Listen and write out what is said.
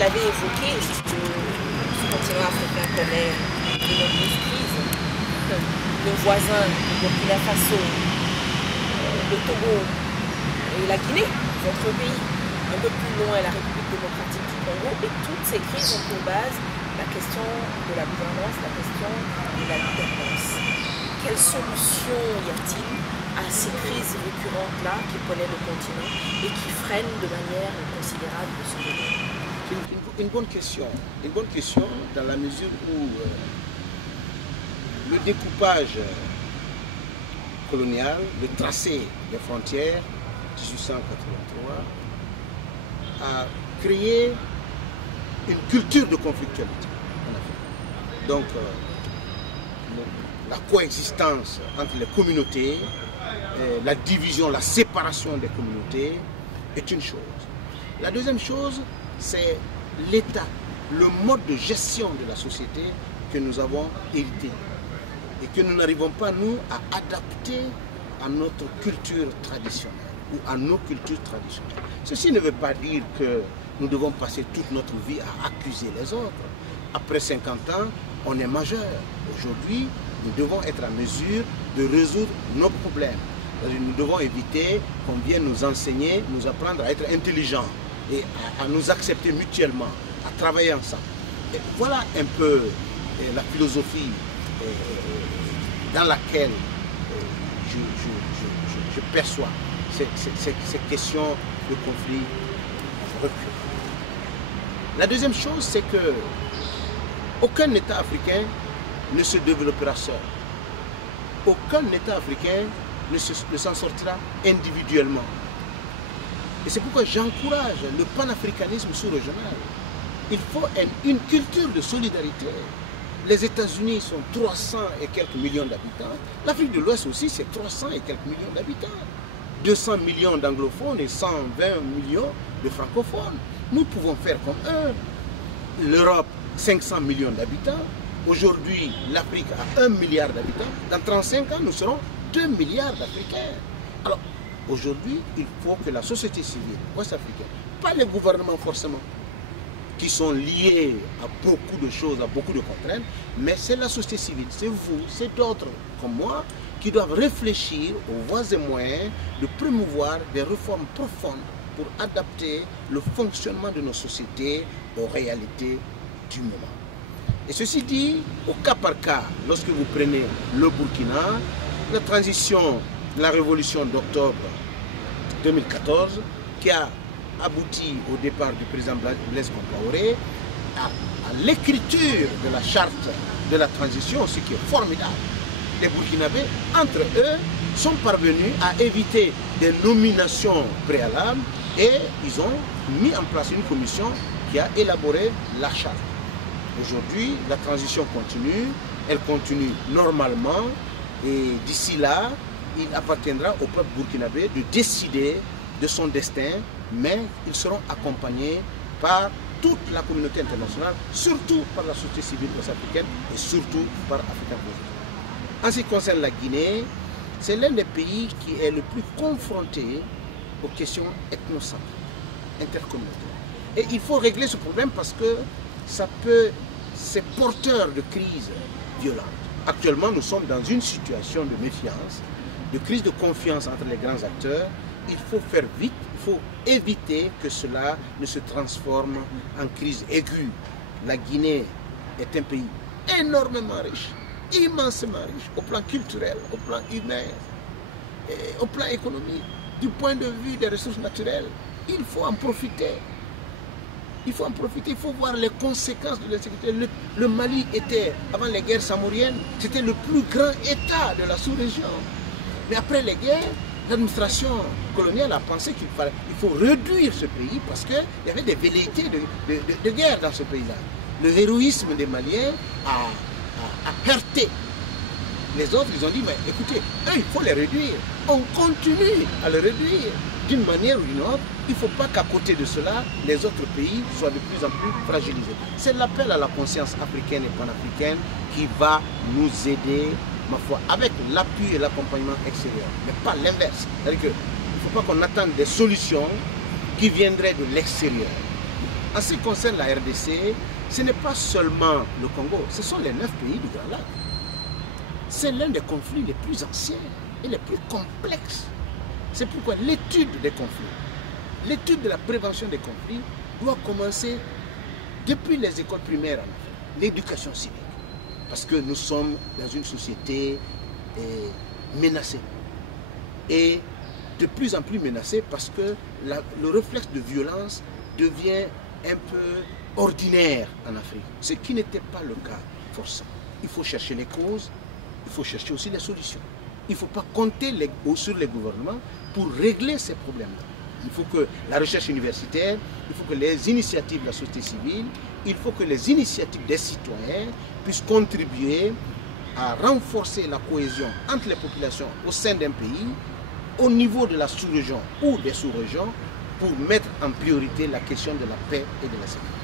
l'avez évoqué, ce continent africain connaît de nombreuses crises. Nos voisins, le Burkina Faso, le Togo et la Guinée, votre pays, un peu plus loin la République démocratique du Congo, et toutes ces crises ont pour base la question de la gouvernance, la question de la gouvernance. Quelle solution y a-t-il à ces crises récurrentes-là qui connaît le continent et qui freinent de manière considérable son développement? C'est une bonne question. Une bonne question dans la mesure où le découpage colonial, le tracé des frontières 1883 a créé une culture de conflictualité en Afrique. Donc, la coexistence entre les communautés, la division, la séparation des communautés est une chose. La deuxième chose, c'est l'État, le mode de gestion de la société que nous avons hérité et que nous n'arrivons pas, nous, à adapter à notre culture traditionnelle ou à nos cultures traditionnelles. Ceci ne veut pas dire que nous devons passer toute notre vie à accuser les autres. Après 50 ans, on est majeur. Aujourd'hui, nous devons être en mesure de résoudre nos problèmes. Nous devons éviter qu'on vienne nous enseigner, nous apprendre à être intelligents et à nous accepter mutuellement, à travailler ensemble. Et voilà un peu la philosophie dans laquelle je perçois ces questions de conflit reculent. La deuxième chose, c'est que aucun État africain ne se développera seul. Aucun État africain ne s'en sortira individuellement. Et c'est pourquoi j'encourage le panafricanisme sous-régional. Il faut une culture de solidarité. Les États-Unis sont 300 et quelques millions d'habitants. L'Afrique de l'Ouest aussi, c'est 300 et quelques millions d'habitants. 200 millions d'anglophones et 120 millions de francophones. Nous pouvons faire comme eux. L'Europe, 500 millions d'habitants. Aujourd'hui, l'Afrique a 1 milliard d'habitants. Dans 35 ans, nous serons 2 milliards d'Africains. Alors, aujourd'hui, il faut que la société civile ouest-africaine, pas les gouvernements forcément, qui sont liés à beaucoup de choses, à beaucoup de contraintes, mais c'est la société civile, c'est vous, c'est d'autres comme moi, qui doivent réfléchir aux voies et moyens de promouvoir des réformes profondes pour adapter le fonctionnement de nos sociétés aux réalités du moment. Et ceci dit, au cas par cas, lorsque vous prenez le Burkina, la transition, la révolution d'octobre 2014, qui a abouti au départ du président Blaise Compaoré, à l'écriture de la charte de la transition, ce qui est formidable. Les Burkinabés, entre eux, sont parvenus à éviter des nominations préalables et ils ont mis en place une commission qui a élaboré la charte. Aujourd'hui, la transition continue, elle continue normalement et d'ici là, il appartiendra au peuple burkinabé de décider de son destin, mais ils seront accompagnés par toute la communauté internationale, surtout par la société civile ouest-africaine et surtout par Africa Positive. En ce qui concerne la Guinée, c'est l'un des pays qui est le plus confronté aux questions ethnocentriques, intercommunautaires. Et il faut régler ce problème parce que c'est porteur de crises violentes. Actuellement, nous sommes dans une situation de méfiance, de crise de confiance entre les grands acteurs. Il faut faire vite, il faut éviter que cela ne se transforme en crise aiguë. La Guinée est un pays énormément riche, immensément riche, au plan culturel, au plan humain, et au plan économique, du point de vue des ressources naturelles. Il faut en profiter. Il faut en profiter, il faut voir les conséquences de l'insécurité. Le Mali était, avant les guerres samouriennes, c'était le plus grand État de la sous-région. Mais après les guerres, l'administration coloniale a pensé qu'il faut réduire ce pays parce qu'il y avait des velléités de guerre dans ce pays-là. Le héroïsme des Maliens a heurté les autres. Ils ont dit, mais écoutez, eux, il faut les réduire. On continue à les réduire d'une manière ou d'une autre. Il ne faut pas qu'à côté de cela, les autres pays soient de plus en plus fragilisés. C'est l'appel à la conscience africaine et panafricaine qui va nous aider, ma foi, avec l'appui et l'accompagnement extérieur, mais pas l'inverse. C'est-à-dire qu'il ne faut pas qu'on attende des solutions qui viendraient de l'extérieur. En ce qui concerne la RDC, ce n'est pas seulement le Congo, ce sont les 9 pays du Grand Lac. C'est l'un des conflits les plus anciens et les plus complexes. C'est pourquoi l'étude des conflits, l'étude de la prévention des conflits doit commencer depuis les écoles primaires en Afrique, l'éducation civique. Parce que nous sommes dans une société menacée. Et de plus en plus menacée parce que le réflexe de violence devient un peu ordinaire en Afrique. Ce qui n'était pas le cas forcément. Il faut chercher les causes, il faut chercher aussi les solutions. Il ne faut pas compter sur les gouvernements pour régler ces problèmes-là. Il faut que la recherche universitaire, il faut que les initiatives de la société civile, il faut que les initiatives des citoyens puissent contribuer à renforcer la cohésion entre les populations au sein d'un pays, au niveau de la sous-région ou des sous-régions, pour mettre en priorité la question de la paix et de la sécurité.